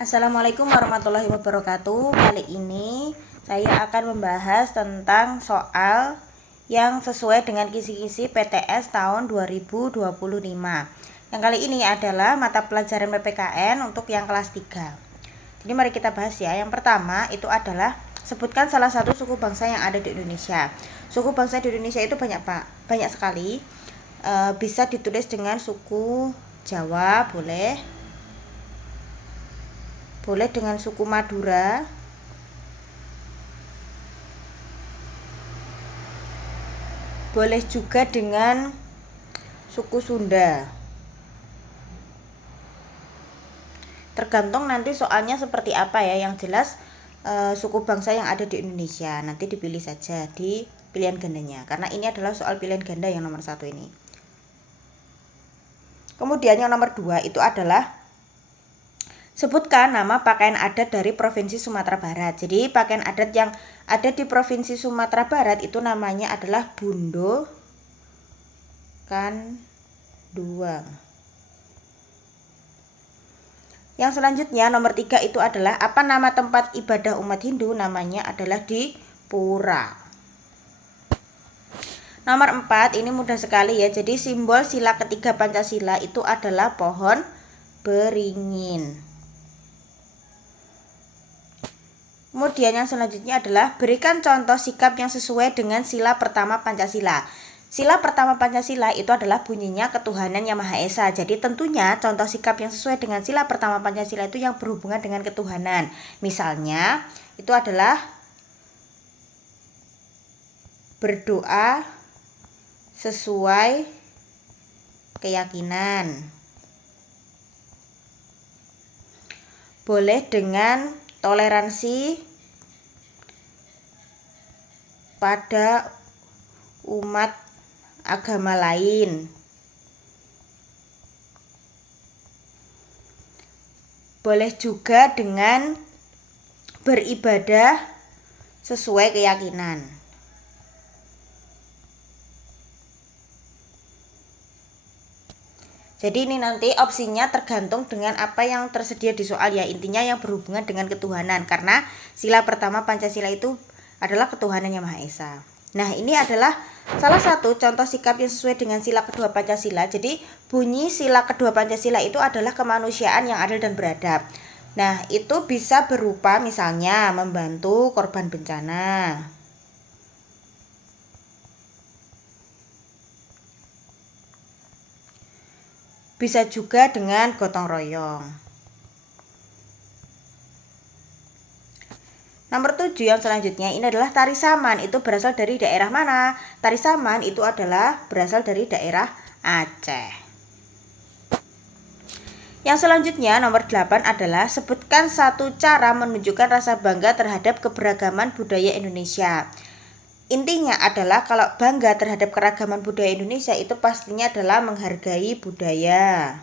Assalamualaikum warahmatullahi wabarakatuh. Kali ini saya akan membahas tentang soal yang sesuai dengan kisi-kisi PTS tahun 2025. Yang kali ini adalah mata pelajaran PPKN untuk yang kelas 3. Jadi mari kita bahas ya. Yang pertama itu adalah sebutkan salah satu suku bangsa yang ada di Indonesia. Suku bangsa di Indonesia itu banyak sekali. Bisa ditulis dengan suku Jawa, boleh dengan suku Madura, boleh juga dengan suku Sunda. Tergantung nanti soalnya seperti apa ya. Yang jelas suku bangsa yang ada di Indonesia nanti dipilih saja di pilihan gandanya, karena ini adalah soal pilihan ganda yang nomor 1 ini. Kemudian yang nomor 2 itu adalah sebutkan nama pakaian adat dari Provinsi Sumatera Barat. Jadi pakaian adat yang ada di Provinsi Sumatera Barat itu namanya adalah Bundo Kanduang. Yang selanjutnya nomor 3 itu adalah apa nama tempat ibadah umat Hindu, namanya adalah di Pura. Nomor 4 ini mudah sekali ya. Jadi simbol sila ketiga Pancasila itu adalah pohon beringin. Kemudian yang selanjutnya adalah berikan contoh sikap yang sesuai dengan sila pertama Pancasila. Sila pertama Pancasila itu adalah bunyinya ketuhanan yang Maha Esa. Jadi tentunya contoh sikap yang sesuai dengan sila pertama Pancasila itu yang berhubungan dengan ketuhanan. Misalnya itu adalah berdoa sesuai keyakinan. Boleh dengan toleransi pada umat agama lain. Boleh juga dengan beribadah sesuai keyakinan. Jadi ini nanti opsinya tergantung dengan apa yang tersedia di soal ya. Intinya yang berhubungan dengan ketuhanan, karena sila pertama Pancasila itu adalah ketuhanan yang Maha Esa. Nah, ini adalah salah satu contoh sikap yang sesuai dengan sila kedua Pancasila. Jadi bunyi sila kedua Pancasila itu adalah kemanusiaan yang adil dan beradab. Nah, itu bisa berupa misalnya membantu korban bencana. Bisa juga dengan gotong royong. Nomor 7 yang selanjutnya ini adalah tari saman itu berasal dari daerah mana? Tari saman itu adalah berasal dari daerah Aceh. Yang selanjutnya nomor 8 adalah sebutkan satu cara menunjukkan rasa bangga terhadap keberagaman budaya Indonesia. Intinya adalah kalau bangga terhadap keragaman budaya Indonesia itu pastinya adalah menghargai budaya.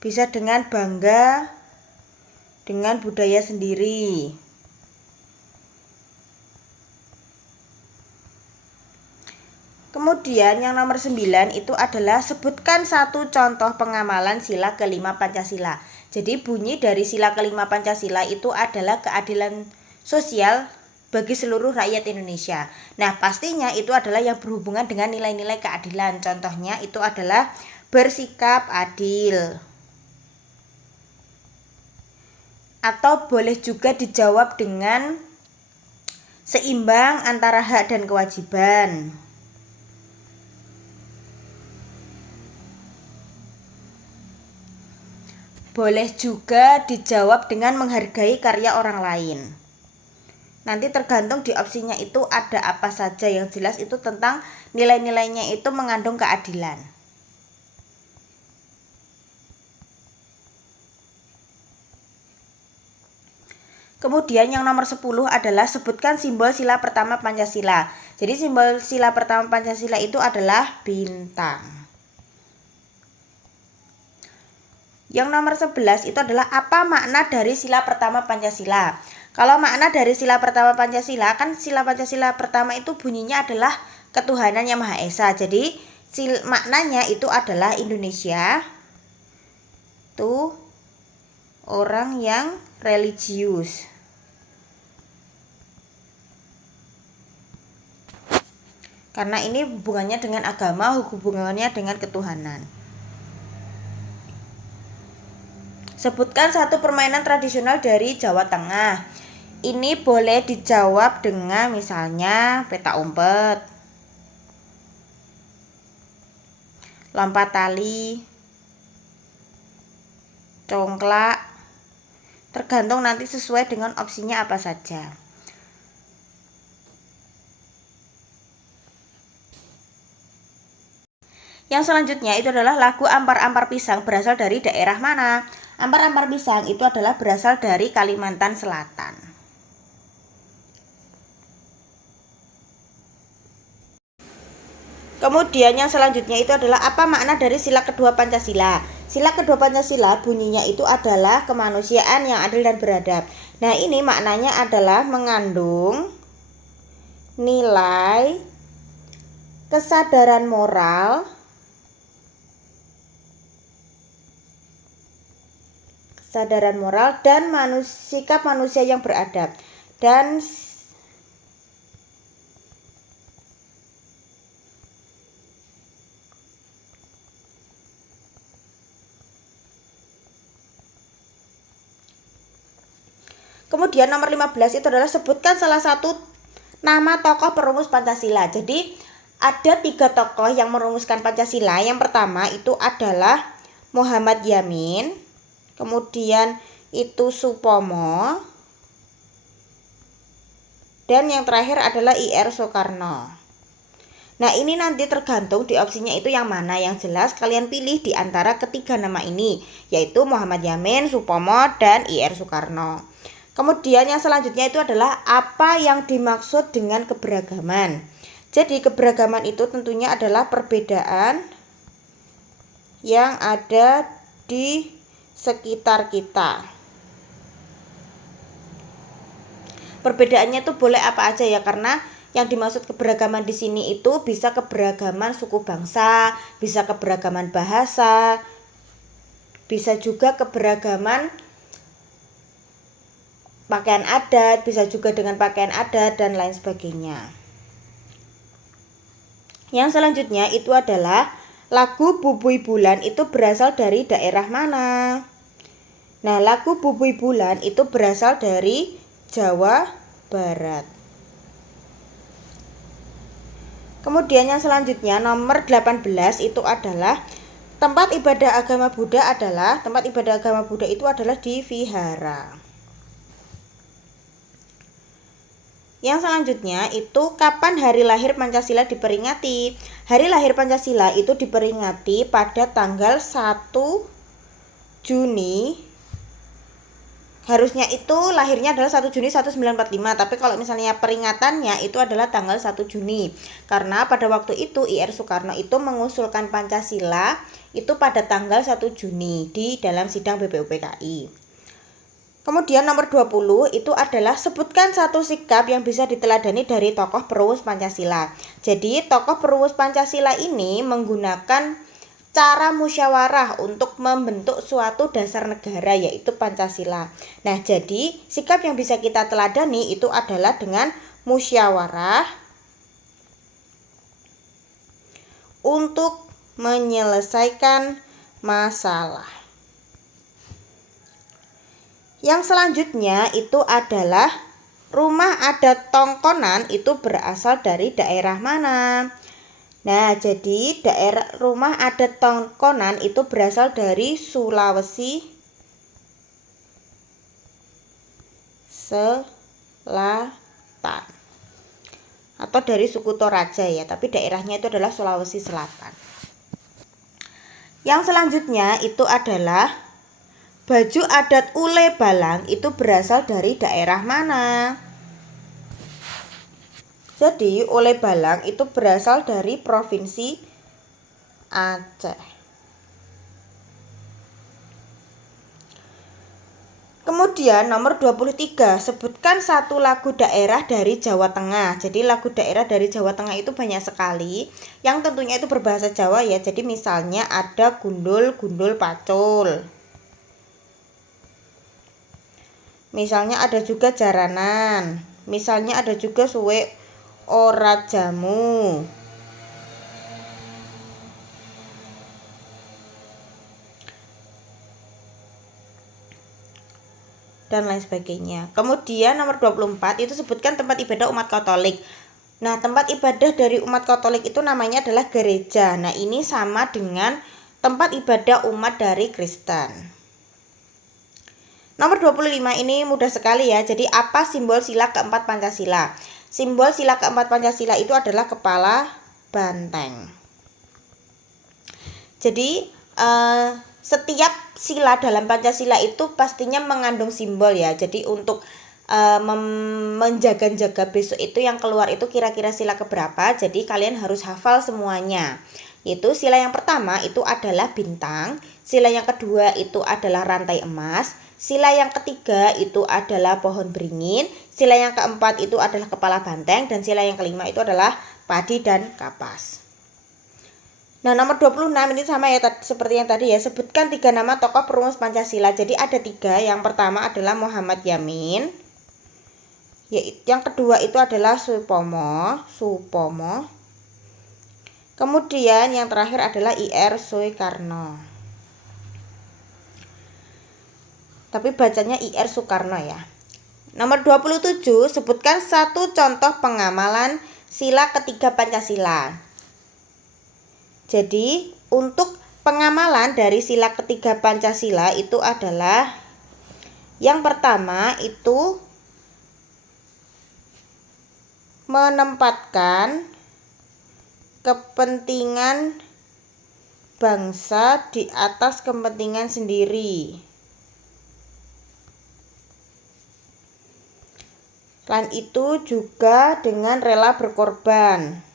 Bisa dengan bangga dengan budaya sendiri. Kemudian yang nomor 9 itu adalah sebutkan satu contoh pengamalan sila kelima Pancasila. Jadi bunyi dari sila kelima Pancasila itu adalah keadilan sosial bagi seluruh rakyat Indonesia. Nah, pastinya itu adalah yang berhubungan dengan nilai-nilai keadilan. Contohnya itu adalah bersikap adil. Atau boleh juga dijawab dengan seimbang antara hak dan kewajiban. Boleh juga dijawab dengan menghargai karya orang lain. Nanti tergantung di opsinya itu ada apa saja. Yang jelas itu tentang nilai-nilainya itu mengandung keadilan. Kemudian yang nomor 10 adalah sebutkan simbol sila pertama Pancasila. Jadi simbol sila pertama Pancasila itu adalah bintang. Yang nomor 11 itu adalah apa makna dari sila pertama Pancasila. Kalau makna dari sila pertama Pancasila, kan sila Pancasila pertama itu bunyinya adalah ketuhanan yang Maha Esa. Jadi maknanya itu adalah Indonesia tuh orang yang religius. Karena ini hubungannya dengan agama, hubungannya dengan ketuhanan. Sebutkan satu permainan tradisional dari Jawa Tengah. Ini boleh dijawab dengan misalnya peta umpet, lompat tali, congklak. Tergantung nanti sesuai dengan opsinya apa saja. Yang selanjutnya itu adalah lagu Ampar-Ampar Pisang berasal dari daerah mana? Ampar-Ampar Pisang itu adalah berasal dari Kalimantan Selatan. Kemudian yang selanjutnya itu adalah apa makna dari sila kedua Pancasila? Sila kedua Pancasila bunyinya itu adalah kemanusiaan yang adil dan beradab. Nah, ini maknanya adalah mengandung nilai kesadaran moral, dan sikap manusia yang beradab. Dan kemudian nomor 15 itu adalah sebutkan salah satu nama tokoh perumus Pancasila. Jadi ada 3 tokoh yang merumuskan Pancasila. Yang pertama itu adalah Muhammad Yamin, kemudian itu Supomo, dan yang terakhir adalah I.R. Soekarno. Nah, ini nanti tergantung di opsinya itu yang mana. Yang jelas kalian pilih di antara ketiga nama ini, yaitu Muhammad Yamin, Supomo, dan I.R. Soekarno. Kemudian yang selanjutnya itu adalah apa yang dimaksud dengan keberagaman. Jadi keberagaman itu tentunya adalah perbedaan yang ada di sekitar kita. Perbedaannya itu boleh apa aja ya, karena yang dimaksud keberagaman di sini itu bisa keberagaman suku bangsa, bisa keberagaman bahasa, bisa juga keberagaman pakaian adat, bisa juga dengan pakaian adat dan lain sebagainya. Yang selanjutnya itu adalah lagu Bubui Bulan itu berasal dari daerah mana? Nah, lagu Bubui Bulan itu berasal dari Jawa Barat. Kemudian yang selanjutnya nomor 18 itu adalah tempat ibadah agama Buddha itu adalah di vihara. Yang selanjutnya itu kapan hari lahir Pancasila diperingati? Hari lahir Pancasila itu diperingati pada tanggal 1 Juni. Harusnya itu lahirnya adalah 1 Juni 1945, tapi kalau misalnya peringatannya itu adalah tanggal 1 Juni. Karena pada waktu itu I.R. Soekarno itu mengusulkan Pancasila itu pada tanggal 1 Juni di dalam sidang BPUPKI. Kemudian nomor 20 itu adalah sebutkan satu sikap yang bisa diteladani dari tokoh perumus Pancasila. Jadi tokoh perumus Pancasila ini menggunakan cara musyawarah untuk membentuk suatu dasar negara, yaitu Pancasila. Nah, jadi sikap yang bisa kita teladani itu adalah dengan musyawarah untuk menyelesaikan masalah. Yang selanjutnya itu adalah rumah adat Tongkonan itu berasal dari daerah mana? Nah, jadi rumah adat Tongkonan itu berasal dari Sulawesi Selatan atau dari suku Toraja ya, tapi daerahnya itu adalah Sulawesi Selatan. Yang selanjutnya itu adalah baju adat Ule Balang itu berasal dari daerah mana? Jadi Ule Balang itu berasal dari provinsi Aceh. Kemudian nomor 23, sebutkan satu lagu daerah dari Jawa Tengah. Jadi lagu daerah dari Jawa Tengah itu banyak sekali, yang tentunya itu berbahasa Jawa ya. Jadi misalnya ada Gundul, Gundul Pacul. Misalnya ada juga Jaranan. Misalnya ada juga Suwe Ora Jamu. Dan lain sebagainya. Kemudian nomor 24 itu sebutkan tempat ibadah umat Katolik. Nah, tempat ibadah dari umat Katolik itu namanya adalah gereja. Nah, ini sama dengan tempat ibadah umat dari Kristen. Nomor 25 ini mudah sekali ya. Jadi apa simbol sila keempat Pancasila? Simbol sila keempat Pancasila itu adalah kepala banteng. Jadi setiap sila dalam Pancasila itu pastinya mengandung simbol ya. Jadi untuk menjaga-jaga besok itu yang keluar itu kira-kira sila keberapa. Jadi kalian harus hafal semuanya. Yaitu sila yang pertama itu adalah bintang, sila yang kedua itu adalah rantai emas, sila yang ketiga itu adalah pohon beringin, sila yang keempat itu adalah kepala banteng, dan sila yang kelima itu adalah padi dan kapas. Nah, nomor 26 ini sama ya seperti yang tadi ya. Sebutkan 3 nama tokoh perumus Pancasila. Jadi ada 3. Yang pertama adalah Muhammad Yamin. Yang kedua itu adalah Supomo. Kemudian yang terakhir adalah Ir Soekarno. Tapi bacanya Ir Soekarno ya. Nomor 27, sebutkan satu contoh pengamalan sila ketiga Pancasila. Jadi untuk pengamalan dari sila ketiga Pancasila itu adalah yang pertama itu menempatkan kepentingan bangsa di atas kepentingan sendiri. Selain itu juga dengan rela berkorban.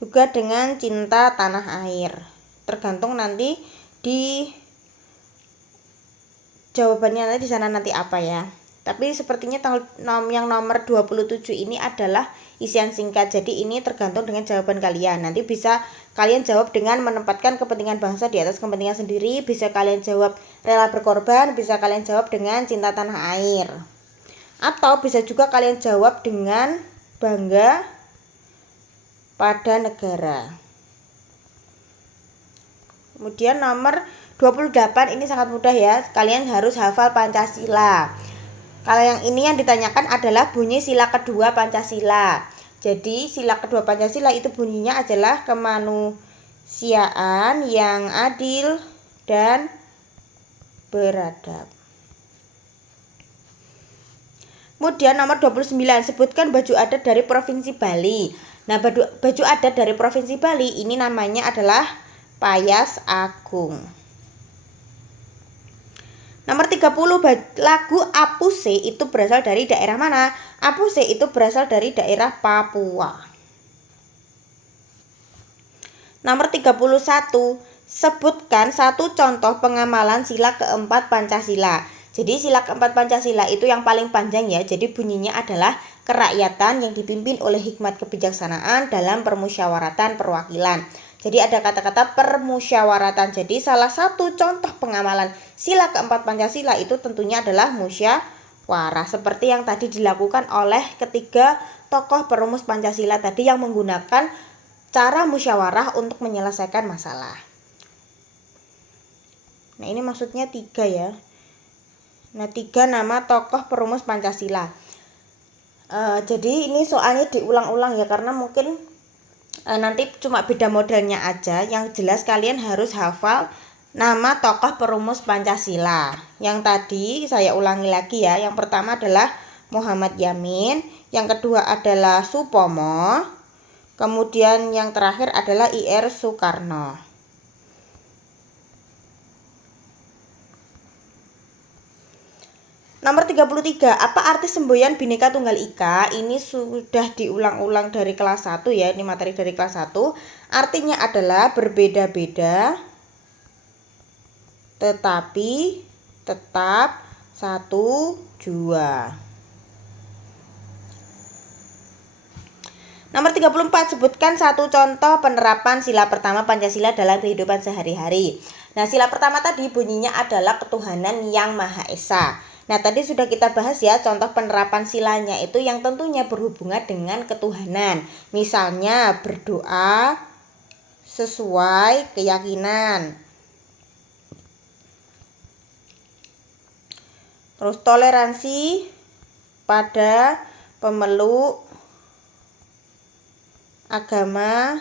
Juga dengan cinta tanah air. Tergantung nanti di jawabannya nanti di sana nanti apa ya. Tapi sepertinya yang nomor 27 ini adalah isian singkat. Jadi ini tergantung dengan jawaban kalian. Nanti bisa kalian jawab dengan menempatkan kepentingan bangsa di atas kepentingan sendiri, bisa kalian jawab rela berkorban, bisa kalian jawab dengan cinta tanah air. Atau bisa juga kalian jawab dengan bangga pada negara. Kemudian nomor 28 ini sangat mudah ya. Kalian harus hafal Pancasila. Kalau yang ini yang ditanyakan adalah bunyi sila kedua Pancasila. Jadi sila kedua Pancasila itu bunyinya adalah kemanusiaan yang adil dan beradab. Kemudian nomor 29, sebutkan baju adat dari Provinsi Bali. Nah, baju adat dari Provinsi Bali ini namanya adalah Payas Agung. Nomor 30, lagu Apuse itu berasal dari daerah mana? Apuse itu berasal dari daerah Papua. Nomor 31, sebutkan satu contoh pengamalan sila keempat Pancasila. Jadi sila keempat Pancasila itu yang paling panjang ya. Jadi bunyinya adalah kerakyatan yang dipimpin oleh hikmat kebijaksanaan dalam permusyawaratan perwakilan. Jadi ada kata-kata permusyawaratan. Jadi salah satu contoh pengamalan sila keempat Pancasila itu tentunya adalah musyawarah. Seperti yang tadi dilakukan oleh ketiga tokoh perumus Pancasila tadi yang menggunakan cara musyawarah untuk menyelesaikan masalah. Nah, ini maksudnya 3 ya. Nah, 3 nama tokoh perumus Pancasila. Jadi ini soalnya diulang-ulang ya, karena mungkin nanti cuma beda modelnya aja. Yang jelas kalian harus hafal nama tokoh perumus Pancasila. Yang tadi saya ulangi lagi ya. Yang pertama adalah Muhammad Yamin, yang kedua adalah Supomo, kemudian yang terakhir adalah Ir Soekarno. Nomor 33, apa arti semboyan Bhinneka Tunggal Ika? Ini sudah diulang-ulang dari kelas 1 ya, ini materi dari kelas 1. Artinya adalah berbeda-beda tetapi tetap satu jua. Nomor 34, sebutkan satu contoh penerapan sila pertama Pancasila dalam kehidupan sehari-hari. Nah, sila pertama tadi bunyinya adalah ketuhanan yang Maha Esa. Nah, tadi sudah kita bahas ya, contoh penerapan silanya itu yang tentunya berhubungan dengan ketuhanan. Misalnya berdoa sesuai keyakinan. Terus toleransi pada pemeluk agama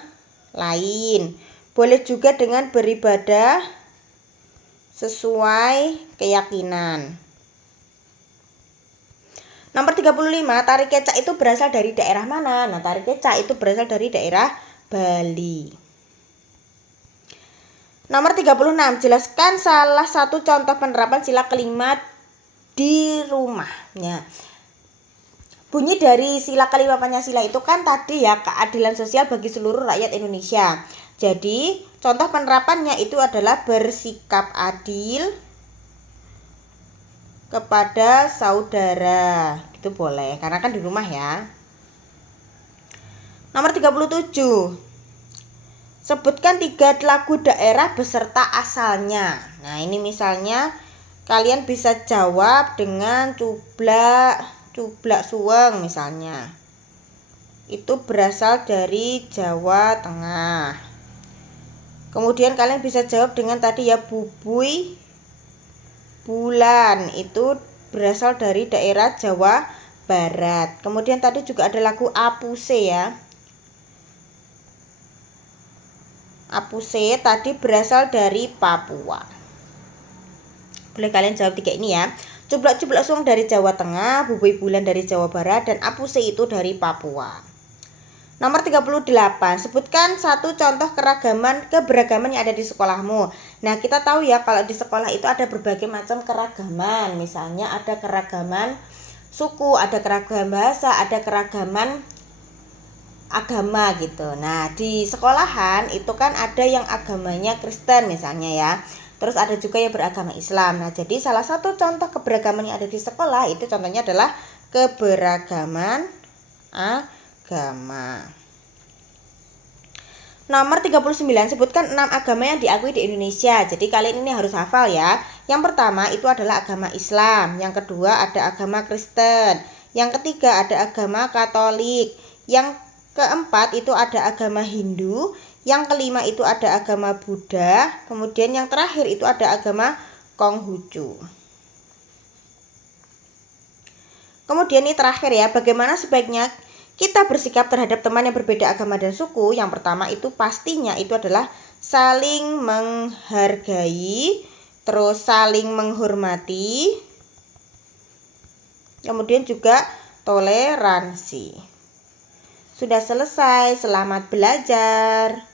lain. Boleh juga dengan beribadah sesuai keyakinan. Nomor 35, tari kecak itu berasal dari daerah mana? Nah, tari kecak itu berasal dari daerah Bali. Nomor 36, jelaskan salah satu contoh penerapan sila kelima di rumahnya. Bunyi dari sila kelima Pancasila itu kan tadi ya, keadilan sosial bagi seluruh rakyat Indonesia. Jadi, contoh penerapannya itu adalah bersikap adil kepada saudara. Itu boleh, karena kan di rumah ya. Nomor 37. Sebutkan 3 lagu daerah beserta asalnya. Nah, ini misalnya kalian bisa jawab dengan Cublak Suweng misalnya. Itu berasal dari Jawa Tengah. Kemudian kalian bisa jawab dengan tadi ya, Bubuy Bulan, itu berasal dari daerah Jawa Barat. Kemudian tadi juga ada lagu Apuse ya. Apuse tadi berasal dari Papua. Boleh kalian jawab 3 ini ya. Cublak Suweng dari Jawa Tengah, Bubuy Bulan dari Jawa Barat, dan Apuse itu dari Papua. Nomor 38, sebutkan satu contoh keberagaman yang ada di sekolahmu. Nah, kita tahu ya kalau di sekolah itu ada berbagai macam keragaman. Misalnya ada keragaman suku, ada keragaman bahasa, ada keragaman agama gitu. Nah, di sekolahan itu kan ada yang agamanya Kristen misalnya ya. Terus ada juga yang beragama Islam. Nah, jadi salah satu contoh keberagaman yang ada di sekolah itu contohnya adalah keberagaman agama. Nomor 39, sebutkan 6 agama yang diakui di Indonesia. Jadi kalian ini harus hafal ya. Yang pertama itu adalah agama Islam. Yang kedua ada agama Kristen. Yang ketiga ada agama Katolik. Yang keempat itu ada agama Hindu. Yang kelima itu ada agama Buddha. Kemudian yang terakhir itu ada agama Konghucu. Kemudian ini terakhir ya, bagaimana sebaiknya kita bersikap terhadap teman yang berbeda agama dan suku. Yang pertama itu pastinya itu adalah saling menghargai, terus saling menghormati, kemudian juga toleransi. Sudah selesai, selamat belajar.